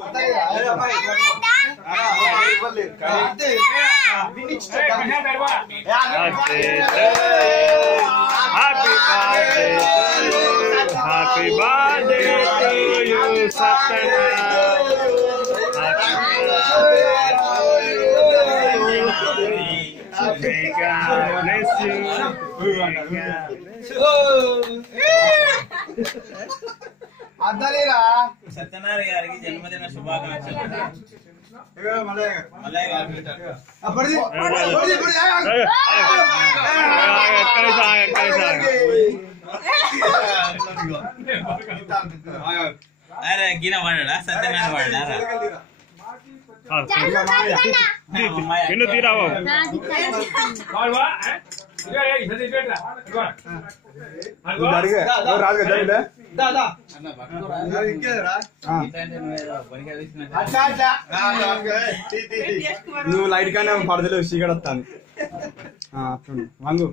Happy birthday to you, Satana. May God bless you. Satyanarayana గారికి జన్మదిన శుభాకాంక్షలు. అరే గిన వాడా సత్యనారాయణ వాడారా ఎన్ను తీరావు నువ్వు లైట్ గానే పడదలేవు చీకటి వస్తాను వంగు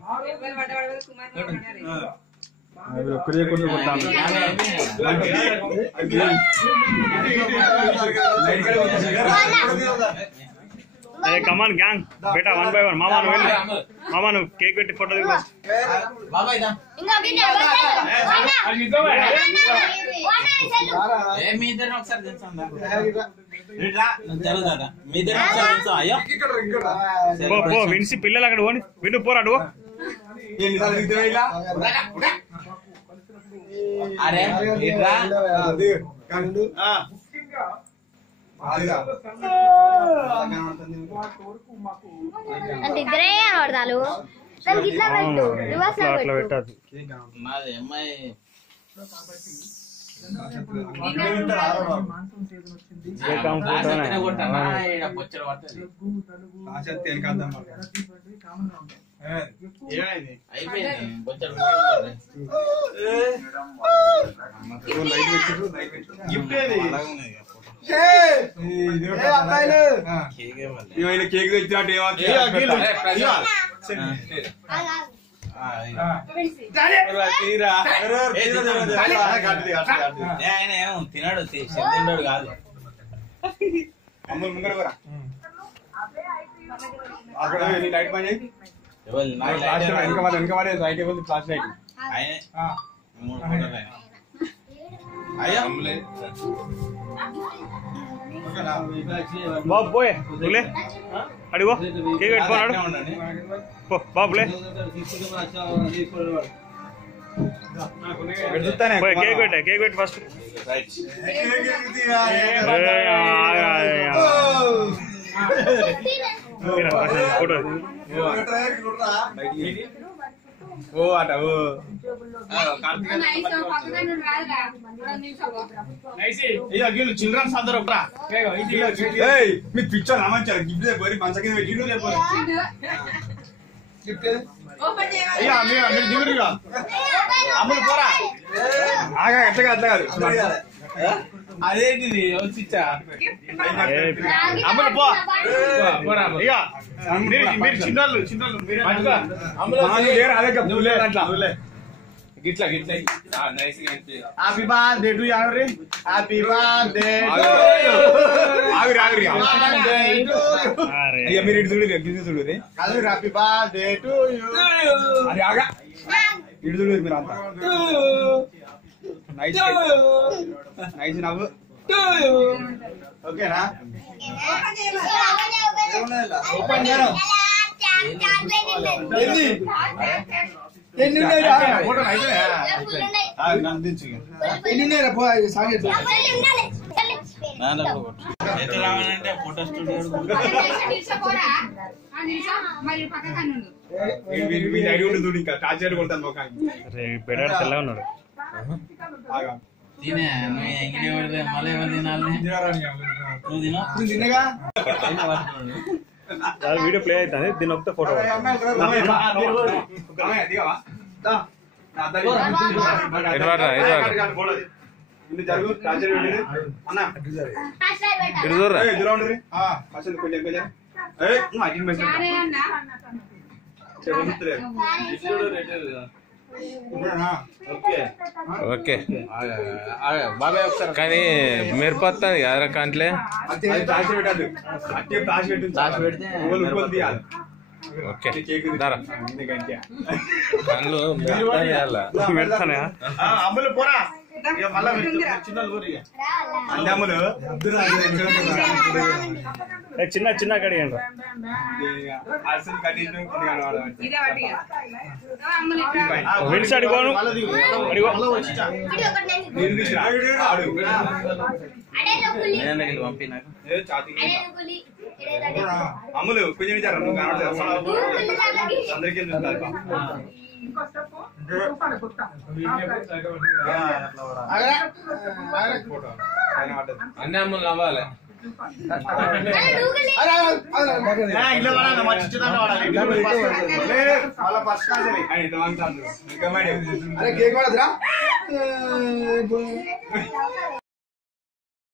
ఒక్కడే కొట్టు కొట్టాను अरे कमान गैंग बेटा 1 by 1 मामा नु केक पेटी फोटो दिगो బాబా ఇదా ఏ మీ ఇద్దరు ఒకసారి తెలుసా రిట్రా జరుగుదా మీ ఇద్దరు ఒకసారి తెలుసా అయ్యో పో పో విన్సి పిల్లలు అక్కడ పోని విను పోరా అడు ఎన్నిసార్లు దిగుతావు ఇలా అరే రిట్రా అంటే ఇద్దరే ఆడతాలు దానికి ఇట్లా పెట్టు రివర్స్ లో పెట్టు మాది అమ్మాయి కేక్ తెచ్చినట్టు ఆయన తినడు తిన్నాడు కాదు అమ్ములు ముంగడు కూడా అక్కడ లైట్ పని వెనక మరి లైట్ ఇవ్వండి ఫ్లాష్ లైట్ అయ్యా బాబు పోయే నువ్వులే అడిగో కేక్ పెట్టుకోనాడు పో బాబులే కేక్ పెట్టే ఫస్ట్ ఫోటో ఓ అట ఓ చిల్డ్రన్స్ అందరూ మీ పిక్చర్ అమ్మంచారు గిఫ్ట్ పోయి మంచ కింద పెట్టి అయ్యా మీరు దిగురుగా అమ్ములు పోరా ఆగా అట్లా అట్లా కాదు అదేంటిది వచ్చిచ్చా అమ్ములు పో ఇక మీరు చిన్నోళ్ళు అట్లా గిట్లా నైస్ గా happy birthday to you happy birthday ఆగురి అయ్యా మీరు ఇటు చూడు గిద్ది చూడు రే కాదు హ్యాపీ బర్త్డే టు యు అరే ఆగా ఇటు చూడు మీరు అంతా నైస్ నవ్వు ఓకేనా ఓపెన్ చేయరా ఫోటో రావాలంటే ఫోటో స్టూడియో చూడు ఇంకా టార్చర్ కొడతాను తెల్లగా ఉన్నాడు తినే మళ్ళీ ఎవరు తినాలి నువ్వు తినగా వీడియో ప్లే అవుతుంది దీని ఒకటే ఫోటో ఓకే బాబాయ్ ఒకసారి కానీ మెరుపొస్తుంది కదరా కంట్లే దాచి పెట్టద్దు అట్టే దాచి పెట్టు దాచి పెడితే తీయాలి ఓకే దారా కళ్ళు పెడతానా అమ్ములు పోరా చిన్న అమ్ములు చిన్న చిన్న కడిగండి అసలు కట్టించడం విడిచి అడిగోను అడిగో పంపి నాకు అమ్ములు కొంచెం విచారం నువ్వు అందరికీ అన్ని అమ్ములు నవ్వాలి కేక్